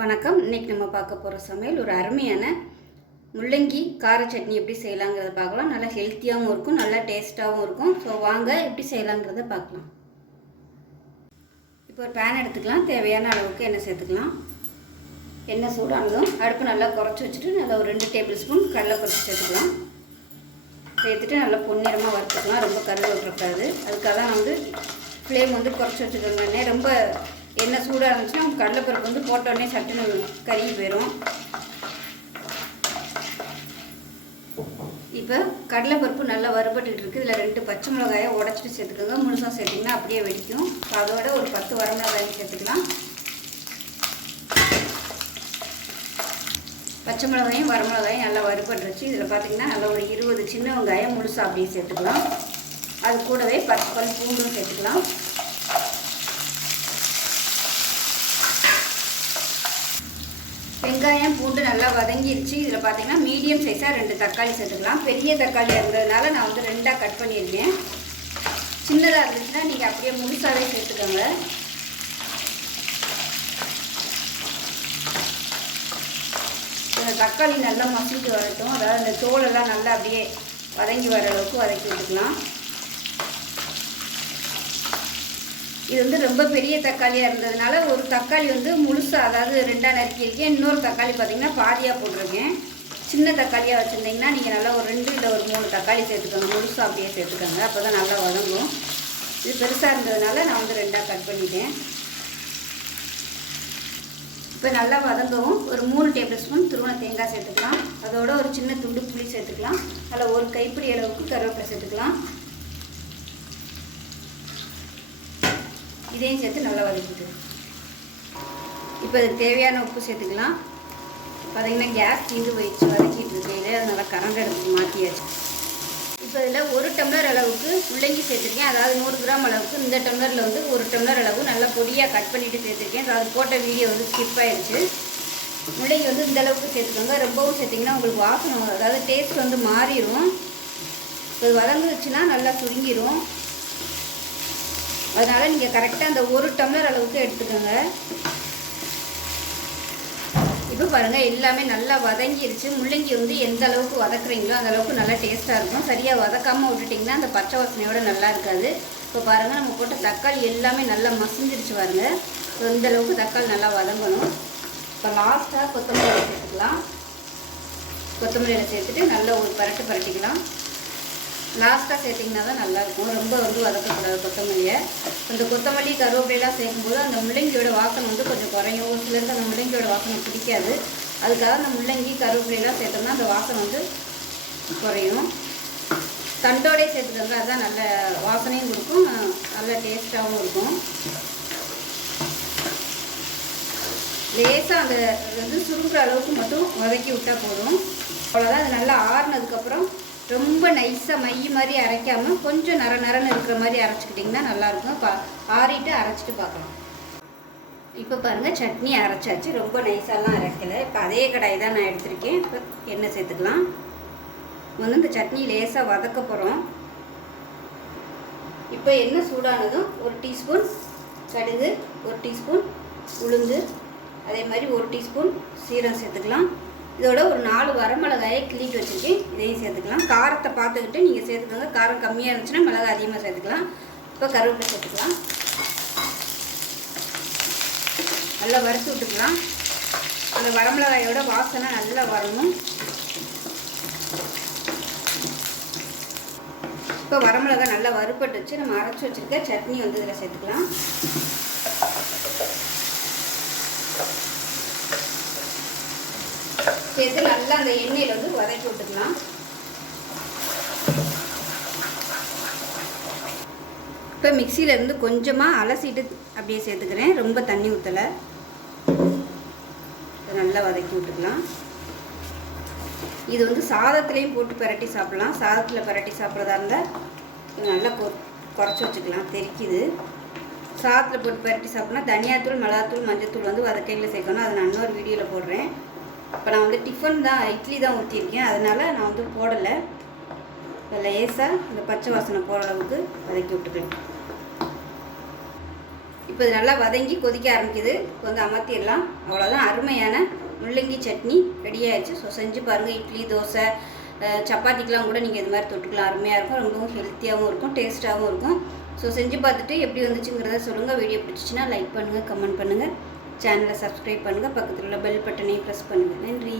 வணக்கம். இன்னைக்கு நம்ம பார்க்க போகிற சமையல் ஒரு அருமையான முள்ளங்கி கார சட்னி எப்படி செய்யலாங்கிறத பார்க்கலாம். நல்லா ஹெல்த்தியாகவும் இருக்கும், நல்லா டேஸ்ட்டாகவும் இருக்கும். ஸோ வாங்க எப்படி செய்யலாங்கிறத பார்க்கலாம். இப்போ ஒரு பேன் எடுத்துக்கலாம். தேவையான அளவுக்கு எண்ணெய் சேர்த்துக்கலாம். எண்ணெய் சூடானதும் அடுப்பு நல்லா குறைச்சி வச்சுட்டு நல்லா ஒரு 2 டேபிள் ஸ்பூன் கடலைப்பருப்பு சேர்த்துக்கலாம். சேர்த்துட்டு நல்லா பொன்னிறமாக வறுத்துக்கலாம். ரொம்ப கருக விட்டுறக்கூடாது. அதுக்காக தான் நான் ஃப்ளேம் குறைச்சி வச்சுக்கோங்க. ரொம்ப எண்ணெய் சூடாக இருந்துச்சுன்னா கடலைப்பருப்பு போட்டோடனே சட்டுன்னு கருகி போயிடும். இப்போ கடலைப்பருப்பு நல்லா வறுபட்டுட்டு இருக்குது. இதில் 2 பச்சை மிளகாயை உடச்சிட்டு சேர்த்துக்கோங்க. முழுசாக சேர்த்திங்கன்னா அப்படியே வெடிக்கும். அதோட ஒரு 10 வரமிளகாயும் சேர்த்துக்கலாம். பச்சை மிளகாயும் வரமிளகாயும் நல்லா வறுபட்டுருச்சு. இதில் பார்த்திங்கன்னா நல்லா ஒரு 20 சின்ன வெங்காயம் முழுசாக அப்படியே சேர்த்துக்கலாம். அது கூடவே 10 பல் பூண்டும் சேர்த்துக்கலாம். வெங்காயம் பூண்டு நல்லா வதங்கிருச்சு. இதில் பார்த்தீங்கன்னா மீடியம் சைஸாக 2 தக்காளி சேர்த்துக்கலாம். பெரிய தக்காளியாக இருந்ததுனால நான் 2ஆக கட் பண்ணியிருக்கேன். சின்னதாக இருந்துச்சுன்னா நீங்கள் அப்படியே முழுசாகவே சேர்த்துக்கோங்க. இந்த தக்காளி நல்லா மசிட்டு வரட்டும். அதாவது இந்த தோலெல்லாம் நல்லா அப்படியே வதங்கி வர அளவுக்கு வதக்கி விட்டுக்கலாம். இது ரொம்ப பெரிய தக்காளியாக இருந்ததுனால ஒரு தக்காளி முழுசாக, அதாவது 2ஆக நறுக்கியிருக்கேன். இன்னொரு தக்காளி பார்த்திங்கன்னா பாதியாக போட்டிருக்கேன். சின்ன தக்காளியாக வச்சுருந்தீங்கன்னா நீங்கள் நல்லா ஒரு 2 இல்லை ஒரு 3 தக்காளி சேர்த்துக்கோங்க. முழுசாக அப்படியே சேர்த்துக்கோங்க. அப்போ தான் நல்லா வதங்கும். இது பெருசாக இருந்ததுனால நான் 2ஆக கட் பண்ணிட்டேன். இப்போ நல்லா வதங்கவும் ஒரு 3 டேபிள் ஸ்பூன் துருவன தேங்காய் சேர்த்துக்கலாம். அதோட ஒரு சின்ன துண்டு புளி சேர்த்துக்கலாம். அதில் ஒரு கைப்பிடி அளவுக்கு கருவேப்பிலை சேர்த்துக்கலாம். இதையும் சேர்த்து நல்லா வதக்கிட்டு இப்போ அதுக்கு தேவையான உப்பு சேர்த்துக்கலாம். பார்த்திங்கன்னா கேஸ் தீந்து போயிடுச்சு வதக்கிட்டு இருக்கையிலே. அது நல்லா கரண்ட் எடுத்து மாற்றியாச்சு. இப்போ இதில் 1 டம்ளர் அளவுக்கு முள்ளங்கி சேர்த்துருக்கேன். அதாவது 100 கிராம் அளவுக்கு. இந்த டம்ளரில் 1 டம்ளர் அளவு நல்லா பொடியாக கட் பண்ணிவிட்டு சேர்த்துருக்கேன். அது போட்ட வீடியோ ஸ்கிப் ஆகிடுச்சு. முள்ளங்கி இந்த அளவுக்கு சேர்த்துக்கோங்க. ரொம்பவும் சேர்த்திங்கன்னா உங்களுக்கு வாசனை, அதாவது டேஸ்ட் மாறிடும். இப்போ வதங்குச்சுன்னா நல்லா சுருங்கிடும். அதனால் நீங்கள் கரெக்டாக அந்த 1 டம்ளர் அளவுக்கு எடுத்துக்கோங்க. இப்போ பாருங்கள் எல்லாமே நல்லா வதங்கிருச்சு. முள்ளங்கி எந்த அளவுக்கு வதக்குறீங்களோ அந்த அளவுக்கு நல்லா டேஸ்ட்டாக இருக்கும். சரியாக வதக்காமல் விட்டுட்டிங்கன்னா அந்த பச்சை வாசனையோடு நல்லா இருக்காது. இப்போ பாருங்கள் நம்ம போட்ட தக்காளி எல்லாமே நல்லா மசிஞ்சிருச்சு பாருங்கள். ஸோ இந்த அளவுக்கு தக்காளி நல்லா வதங்கணும். இப்போ லாஸ்ட்டாக கொத்தமல்லி சேர்த்துக்கலாம். கொத்தமல்லியில் சேர்த்துட்டு நல்லா ஒரு பரட்டிக்கலாம். லாஸ்ட்டாக சேர்த்திங்கன்னா தான் நல்லாயிருக்கும். ரொம்ப வதக்கக்கூடாது கொத்தமல்லியை. அந்த கொத்தமல்லி கருவேப்பிலாம் சேர்க்கும்போது அந்த முள்ளங்கியோட வாசனை கொஞ்சம் குறையும். ஒரு சிலருக்கு அந்த முள்ளங்கியோட வாசனை பிடிக்காது. அதுக்காக அந்த முள்ளங்கி கருவேப்பிலாம் சேர்த்தோம்னா அந்த வாசனை குறையும். தண்டோடே சேர்த்துக்கோங்க. அதுதான் நல்ல வாசனையும் கொடுக்கும், நல்ல டேஸ்ட்டாகவும் இருக்கும். லேசாக அந்த சுருங்குற அளவுக்கு மட்டும் வதக்கி விட்டால் போதும். அவ்வளோதான். அது நல்லா ஆறுனதுக்கப்புறம் ரொம்ப நைஸாக மை மாதிரி அரைக்காமல் கொஞ்சம் நரன்னு இருக்கிற மாதிரி அரைச்சிக்கிட்டிங்கன்னா நல்லாயிருக்கும். ஆறிட்டு அரைச்சிட்டு பார்க்கலாம். இப்போ பாருங்கள் சட்னி அரைச்சாச்சு. ரொம்ப நைஸாலாம் அரைக்கலை. இப்போ அதே கடாய் தான் நான் எடுத்திருக்கேன். இப்போ எண்ணெய் சேர்த்துக்கலாம். இந்த சட்னி லேசாக வதக்க போகிறோம். இப்போ எண்ணெய் சூடானதும் 1 டீஸ்பூன் கடுகு, 1 டீஸ்பூன் உளுந்து, அதே மாதிரி 1 டீஸ்பூன் சீரகம் சேர்த்துக்கலாம். இதோட ஒரு 4 வரமிளகாயை கிள்ளிட்டு வச்சுருக்கேன். இதையும் சேர்த்துக்கலாம். காரத்தை பார்த்துக்கிட்டு நீங்கள் சேர்த்துக்கோங்க. காரம் கம்மியாக இருந்துச்சுன்னா மிளகாய் அதிகமாக சேர்த்துக்கலாம். இப்போ கருவேப்பிலை சேர்த்துக்கலாம். நல்லா வறுத்து விட்டுக்கலாம். அந்த வரமிளகாயோட வாசனை நல்லா வரணும். இப்போ வரமிளகாய் நல்லா வறுப்பட்டு வச்சு நம்ம அரைச்சி வச்சுருக்க சட்னி இதில் சேர்த்துக்கலாம். சேர்த்து நல்லா அந்த எண்ணெயில் வதக்கி விட்டுக்கலாம். இப்போ மிக்சியிலேருந்து கொஞ்சமாக அலசிட்டு அப்படியே சேர்த்துக்கிறேன். ரொம்ப தண்ணி ஊற்றலை. நல்லா வதக்கி விட்டுக்கலாம். இது சாதத்துலேயும் போட்டு பரட்டி சாப்பிட்லாம். சாதத்தில் பரட்டி சாப்பிட்றதா இருந்தால் நல்லா குறைச்சி வச்சுக்கலாம். தெரிக்குது. சாதத்தில் போட்டு பரட்டி சாப்பிட்னா தனியாத்தூள், மிளகாத்தூள், மஞ்சத்தூள் வதக்கையில் சேர்க்கணும். அதை நான் இன்னொரு வீடியோவில் போடுறேன். இப்போ நான் டிஃபன் தான், இட்லி தான் ஊற்றிருக்கேன். அதனால் நான் போடலை. இப்போ லேசாக இந்த பச்சை வாசனை போகிற அளவுக்கு வதக்கி விட்டுக்கலாம். இப்போ இது நல்லா வதங்கி கொதிக்க ஆரம்பிக்குது. இப்போ வந்து அமர்த்திடலாம். அவ்வளோதான், அருமையான முள்ளங்கி சட்னி ரெடி ஆயிடுச்சு. ஸோ செஞ்சு பாருங்கள். இட்லி, தோசை, சப்பாத்திக்கெலாம் கூட நீங்கள் இது மாதிரி தொட்டுக்கலாம். அருமையாக இருக்கும். ரொம்பவும் ஹெல்த்தியாகவும் இருக்கும், டேஸ்ட்டாகவும் இருக்கும். ஸோ செஞ்சு பார்த்துட்டு எப்படி வந்துச்சுங்கிறத சொல்லுங்கள். வீடியோ பிடிச்சிச்சின்னா லைக் பண்ணுங்கள், கமெண்ட் பண்ணுங்கள், சேனலை சப்ஸ்கிரைப் பண்ணுங்கள், பக்கத்தில் உள்ள பெல் பட்டனையும் ப்ரெஸ் பண்ணுங்கள். நன்றி.